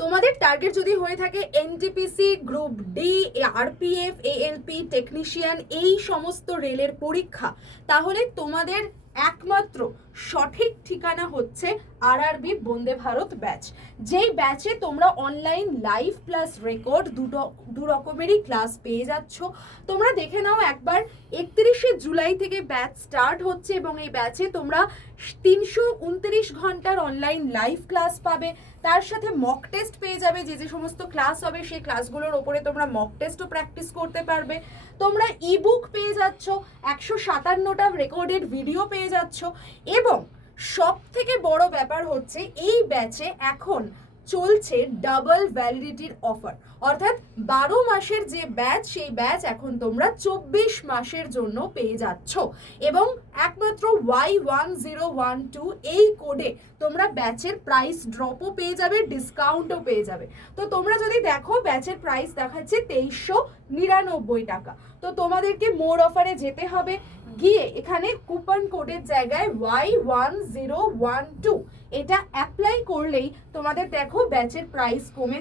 তোমাদের টার্গেট যদি হয়ে থাকে NTPC, group D, RPF, ALP, technician, এই সমস্ত রেলের পরীক্ষা, তাহলে তোমাদের একমাত্র সঠিক ঠিকানা হচ্ছে আরআরবি বন্দে ভারত ব্যাচ। যেই ব্যাচে তোমরা অনলাইন লাইভ প্লাস রেকর্ড দু রকমেরই ক্লাস পেয়ে যাচ্ছ। তোমরা দেখে নাও একবার, 31শে জুলাই থেকে ব্যাচ স্টার্ট হচ্ছে এবং এই ব্যাচে তোমরা 329 ঘন্টার অনলাইন লাইভ ক্লাস পাবে, তার সাথে মক টেস্ট পেয়ে যাবে। যে যে সমস্ত ক্লাস হবে সেই ক্লাসগুলোর ওপরে তোমরা মক টেস্টও প্র্যাকটিস করতে পারবে। তোমরা ইবুক পেয়ে যাচ্ছ, 157টা রেকর্ডেড ভিডিও পেয়ে যাচ্ছ, এবং সব থেকে বড় ব্যাপার হচ্ছে এই ব্যাচে এখন চলছে ডাবল ভ্যালিডিটির অফার, অর্থাৎ 12 মাসের যে ব্যাচ সেই ব্যাচ এখন তোমরা 24 মাসের জন্য পেয়ে যাচ্ছ। এবং একমাত্র Y1012 এই কোডে তোমরা ব্যাচের প্রাইস ড্রপও পেয়ে যাবে, ডিসকাউন্টও পেয়ে যাবে। তো তোমরা যদি দেখো ব্যাচের প্রাইস দেখাচ্ছে 2399 টাকা। তো তোমাদেরকে মোর অফারে যেতে হবে, গিয়ে এখানে কুপন কোডের জায়গায় Y1012 এটা অ্যাপ্লাই করলেই তোমাদের দেখো ব্যাচের প্রাইস কমে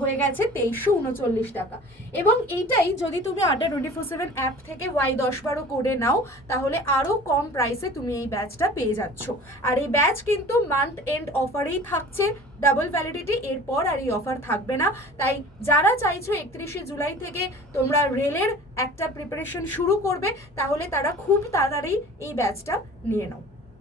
হয়ে গেছে 2339 টাকা। এবং এইটাই যদি তুমি আড্ডা 24/7 অ্যাপ থেকে Y1012 কোডে নাও, তাহলে আরও কম প্রাইসে তুমি এই ব্যাচটা পেয়ে যাচ্ছ। আর এই ব্যাচ কিন্তু মান্থ এন্ড অফারেই থাকছে, ডাবল ভ্যালিডিটি, এরপর আর এই অফার থাকবে না। তাই যারা চাইছো 31শে জুলাই থেকে তোমরা রেলের একটা প্রিপারেশন শুরু করবে, তাহলে তারা খুব তাড়াতাড়ি এই ব্যাচটা নিয়ে নাও।